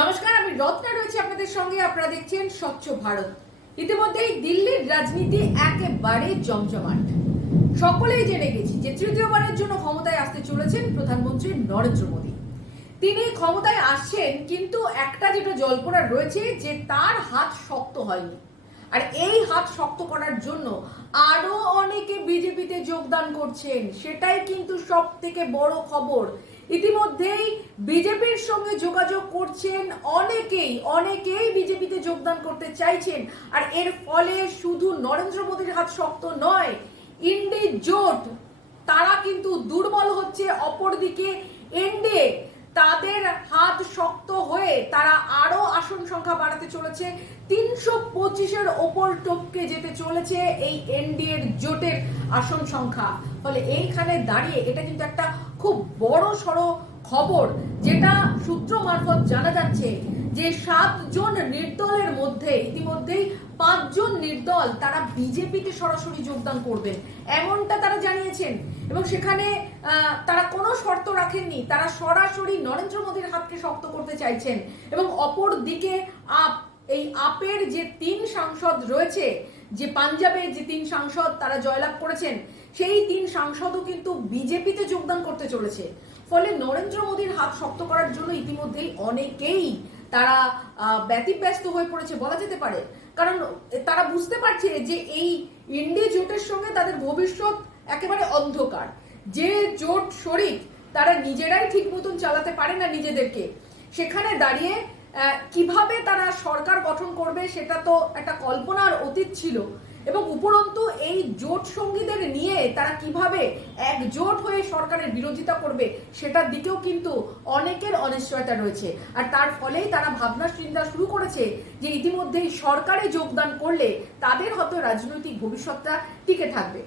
নমস্কার, আমি রত্না রয়েছে আপনাদের সঙ্গে। আপনারা দেখছেন স্বচ্ছ ভারত। ইতিমধ্যেই দিল্লির রাজনীতি একেবারে জমজমাট। সকলেই জেনে গেছি যে তৃতীয়বারের জন্য ক্ষমতায় আসতে চলেছেন প্রধানমন্ত্রী নরেন্দ্র মোদী। তিনি ক্ষমতায় আসছেন, কিন্তু একটা যেটা জল্পনা রয়েছে যে তার হাত শক্ত হয়নি। আর এই হাত শক্ত করার জন্য আরও অনেকে বিজেপিতে যোগদান করছেন। সেটাই কিন্তু সব থেকে বড় খবর। ইতিমধ্যেই বিজেপির সঙ্গে যোগাযোগ করছেন অনেকেই অনেকেই বিজেপিতে যোগদান করতে চাইছেন। আর এর ফলে শুধু নরেন্দ্র মোদীর হাত শক্ত নয় ইন্ডি জোট, তারা কিন্তু দুর্বল হচ্ছে অপরদিকে। এনডিএ তাদের হাত শক্ত হয়ে তারা আরও আসন সংখ্যা বাড়াতে চলেছে। তিনশো পঁচিশের ওপর টপকে যেতে চলেছে এই এনডিএর জোটের আসন সংখ্যা। ফলে এইখানে দাঁড়িয়ে এটা কিন্তু একটা খুব বড় সড়ো খবর যেটা সূত্র মারফত জানা যাচ্ছে যে সাতজন নির্দলের মধ্যে, ইতিমধ্যেই পাঁচজন নির্দল তারা বিজেপিতে সরাসরি যোগদান করবেন, এমনটা তারা জানিয়েছেন। এবং সেখানে তারা কোনো শর্ত রাখেননি, তারা সরাসরি নরেন্দ্র মোদীর হাতকে শক্ত করতে চাইছেন। এবং অপর দিকে আপ, এই আপের যে তিন সাংসদ রয়েছে, যে পাঞ্জাবের যে তিন সাংসদ তারা জয়লাভ করেছেন সেই তিন সাংসদও কিন্তু বিজেপিতে যোগদান করতে চলেছে। ফলে নরেন্দ্র মোদীর হাত শক্ত করার জন্য ইতিমধ্যেই অনেকেই তারা ব্যতিব্যস্ত হয়ে পড়েছে বলা যেতে পারে। কারণ তারা বুঝতে পারছে যে এই ইন্ডি জোটের সঙ্গে তাদের ভবিষ্যৎ একেবারে অন্ধকার। যে জোট শরিক তারা নিজেরাই ঠিক মতন চালাতে পারে না নিজেদেরকে। সেখানে দাঁড়িয়ে কীভাবে তারা সরকার গঠন করবে সেটা তো একটা কল্পনার অতীত ছিল। এবং উপরন্তু এই জোট সঙ্গীদের নিয়ে তারা কীভাবে একজোট হয়ে সরকারের বিরোধিতা করবে, সেটার দিকেও কিন্তু অনেকের অনিশ্চয়তা রয়েছে। আর তার ফলেই তারা ভাবনা চিন্তা শুরু করেছে যে ইতিমধ্যেই সরকারে যোগদান করলে তাদের হয়তো রাজনৈতিক ভবিষ্যৎটা টিকে থাকবে।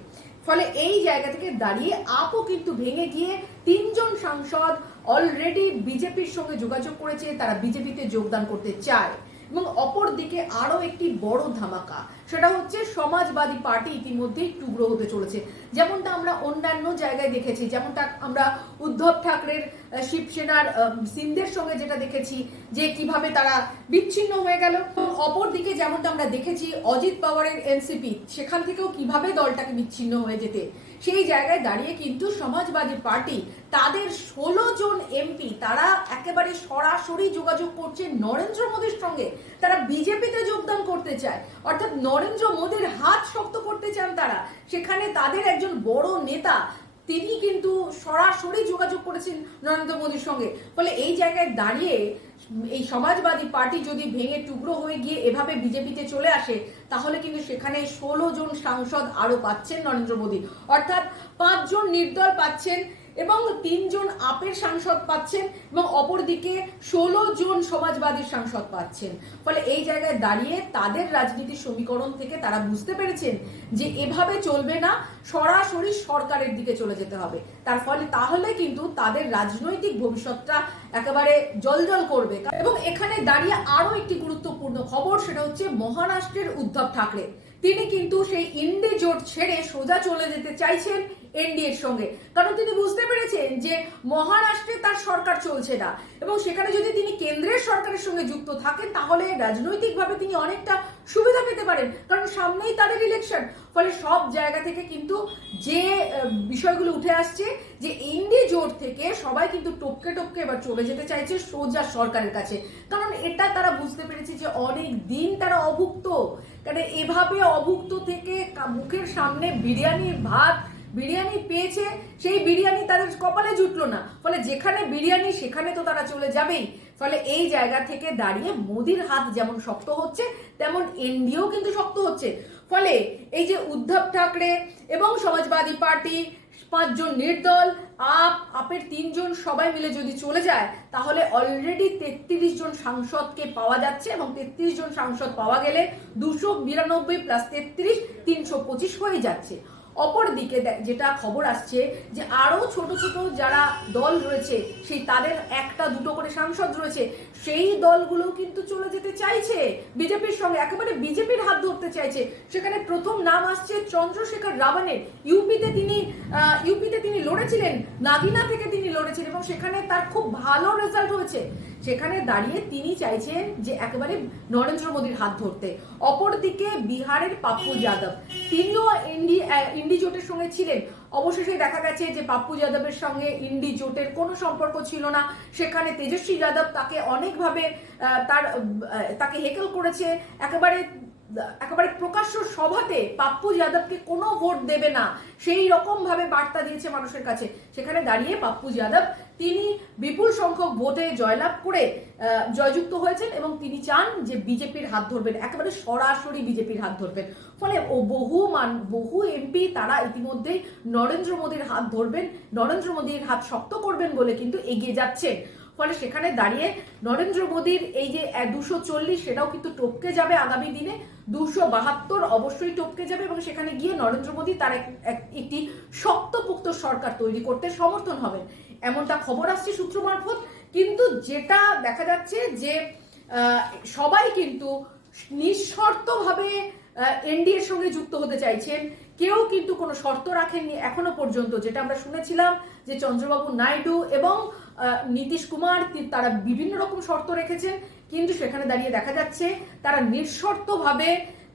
ফলে এই জায়গা থেকে দাঁড়িয়ে আপও কিন্তু ভেঙে গিয়ে তিনজন সাংসদ অলরেডি বিজেপির সঙ্গে যোগাযোগ করেছে, তারা বিজেপিতে যোগদান করতে চায়। এবং অপর দিকে আরও একটি বড় ধামাকা, সেটা হচ্ছে সমাজবাদী পার্টি ইতিমধ্যেই টুকরো হতে চলেছে। যেমনটা আমরা অন্যান্য জায়গায় দেখেছি, যেমনটা আমরা উদ্ধব ঠাকরের শিবসেনার সিন্ধের সঙ্গে যেটা দেখেছি, যে কীভাবে তারা বিচ্ছিন্ন হয়ে গেল। অপর দিকে যেমনটা আমরা দেখেছি, অজিত পাওয়ারের এনসিপি, সেখান থেকেও কীভাবে দলটাকে বিচ্ছিন্ন হয়ে যেতে। সেই জায়গায় দাঁড়িয়ে কিন্তু সমাজবাদী পার্টি, তাদের ষোলো জন এমপি, তারা একেবারে সরাসরি যোগাযোগ করছে নরেন্দ্র মোদীর সঙ্গে। তারা বিজেপিতে যোগদান করতে চায়। অর্থাৎ নরেন্দ্র মোদীর হাত চান তারা। সেখানে তাদের একজন বড় নেতা, তিনি কিন্তু সরাসরি যোগাযোগ করেছেন নরেন্দ্র মোদীর সঙ্গে। ফলে এই জায়গায় দাঁড়িয়ে এই সমাজবাদী পার্টি যদি ভেঙে টুকরো হয়ে গিয়ে এভাবে বিজেপিতে চলে আসে, তাহলে কিন্তু সেখানে ষোলো জন সাংসদ আরও পাচ্ছেন নরেন্দ্র মোদী। অর্থাৎ পাঁচজন নির্দল পাচ্ছেন এবং তিনজন আপের সাংসদ পাচ্ছেন এবং অপরদিকে ষোলো জন সমাজবাদীর সাংসদ পাচ্ছেন। ফলে এই জায়গায় দাঁড়িয়ে তাদের রাজনীতির সমীকরণ থেকে তারা বুঝতে পেরেছেন যে এভাবে চলবে না, সরাসরি সরকারের দিকে চলে যেতে হবে। তার ফলে তাহলে কিন্তু তাদের রাজনৈতিক ভবিষ্যৎটা একেবারে জলজল করবে। এবং এখানে দাঁড়িয়ে আরও একটি গুরুত্বপূর্ণ খবর, সেটা হচ্ছে মহারাষ্ট্রের উদ্ধব ঠাকরে। তিনি কিন্তু সেই ইন্ডি জোট ছেড়ে সোজা চলে যেতে চাইছেন এনডিএর সঙ্গে। কারণ তিনি বুঝতে পেরেছেন যে মহারাষ্ট্রে তার সরকার চলছে না। এবং সেখানে যদি তিনি কেন্দ্রের সরকারের সঙ্গে যুক্ত থাকেন, তাহলে রাজনৈতিকভাবে তিনি অনেকটা সুবিধা পেতে পারেন। কারণ সামনেই তাদের ইলেকশন ফলে সব জায়গা থেকে কিন্তু যে বিষয়গুলো উঠে আসছে, যে ইন্ডি জোট থেকে সবাই কিন্তু টপকে টপকে এবার চলে যেতে চাইছে সোজা সরকারের কাছে। কারণ এটা তারা বুঝতে পেরেছে যে অনেক দিন তারা অভুক্ত। কারণ এভাবে অভুক্ত থেকে মুখের সামনে বিরিয়ানি ভাত, বিরিয়ানি পেয়েছে, সেই বিরিয়ানি তাদের কপালে জুটলো না। ফলে যেখানে বিরিয়ানি, সেখানে তো তারা চলে যাবেই। ফলে এই জায়গা থেকে দাঁড়িয়ে মোদির হাত যেমন শক্ত হচ্ছে, তেমন এনডিও কিন্তু শক্ত হচ্ছে। ফলে এই যে উদ্ধব ঠাকরে এবং সমাজবাদী পার্টি পাঁচজন নির্দল, আপ, আপের তিনজন সবাই মিলে যদি চলে যায়, তাহলে অলরেডি তেত্রিশ জন সাংসদকে পাওয়া যাচ্ছে এবং তেত্রিশ জন সাংসদ পাওয়া গেলে দুশো বিরানব্বই প্লাস তেত্রিশ তিনশো পঁচিশ হয়ে যাচ্ছে। অপরদিকে যেটা খবর আসছে যে আরও ছোট ছোট যারা দল রয়েছে, সেই তাদের একটা দুটো করে সাংসদ রয়েছে, সেই দলগুলো কিন্তু চলে যেতে চাইছে। বিজেপির সঙ্গে, একেবারে বিজেপির হাত ধরতে চাইছে। সেখানে প্রথম নাম আসছে চন্দ্রশেখর রাবণের ইউপিতে তিনি ইউপিতে তিনি লড়েছিলেন, নাগিনা থেকে তিনি লড়েছিলেন এবং সেখানে তার খুব ভালো রেজাল্ট হয়েছে। সেখানে দাঁড়িয়ে তিনি চাইছেন যে একেবারে নরেন্দ্র মোদীর হাত ধরতে। অপরদিকে বিহারের পাপ্পু যাদব। তিনিও ইন্ডি ইন্ডি জোটের সঙ্গে ছিলেন। অবশেষে দেখা গেছে যে পাপ্পু যাদবের সঙ্গে ইন্ডি জোটের কোনো সম্পর্ক ছিল না। সেখানে তেজস্বী যাদব তাকে অনেকভাবে তার তাকে হেকেল করেছে। একেবারে একেবারে প্রকাশ্য সভাতে পাপ্পু যাদবকে কোনো ভোট দেবে না। সেই রকম ভাবে বার্তা দিয়েছে মানুষের কাছে। সেখানে দাঁড়িয়ে পাপ্পু যাদব তিনি বিপুল সংখ্যক ভোটে জয়লাভ করে জয়যুক্ত হয়েছেন এবং তিনি চান যে বিজেপির হাত ধরবেন, একেবারে সরাসরি বিজেপির হাত ধরবেন। ফলে ও বহু মান, বহু এমপি তারা ইতিমধ্যেই নরেন্দ্র মোদীর হাত ধরবেন, নরেন্দ্র মোদীর হাত শক্ত করবেন বলে কিন্তু এগিয়ে যাচ্ছেন। ফলে সেখানে দাঁড়িয়ে নরেন্দ্র মোদীর এই যে দুশো চল্লিশ সেটাও কিন্তু টপকে যাবে আগামী দিনে। দুশো বাহাত্তর অবশ্যই টপকে যাবে এবং সেখানে গিয়ে নরেন্দ্র মোদী তার এক- এক- একটি শক্তপোক্ত সরকার তৈরি করতে সমর্থন হবেন। এমনটা খবর আসছে সূত্র মারফত। কিন্তু যেটা দেখা যাচ্ছে যে সবাই কিন্তু নিঃশর্তভাবে এনডিএর সঙ্গে যুক্ত হতে চাইছেন। কেউ কিন্তু কোনো শর্ত রাখেননি এখনও পর্যন্ত। যেটা আমরা শুনেছিলাম যে চন্দ্রবাবু নাইডু এবং নীতিশ কুমার তারা বিভিন্ন রকম শর্ত রেখেছেন, কিন্তু সেখানে দাঁড়িয়ে দেখা যাচ্ছে তারা নিঃশর্তভাবে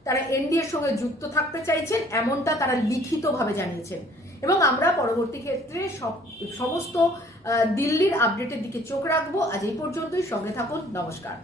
তারা এনডিএর সঙ্গে যুক্ত থাকতে চাইছেন, এমনটা তারা লিখিতভাবে জানিয়েছেন। এবং আমরা পরবর্তী ক্ষেত্রে সব, সমস্ত দিল্লির আপডেটের দিকে চোখ রাখব। আজ এই পর্যন্তই, সঙ্গে থাকুন, নমস্কার।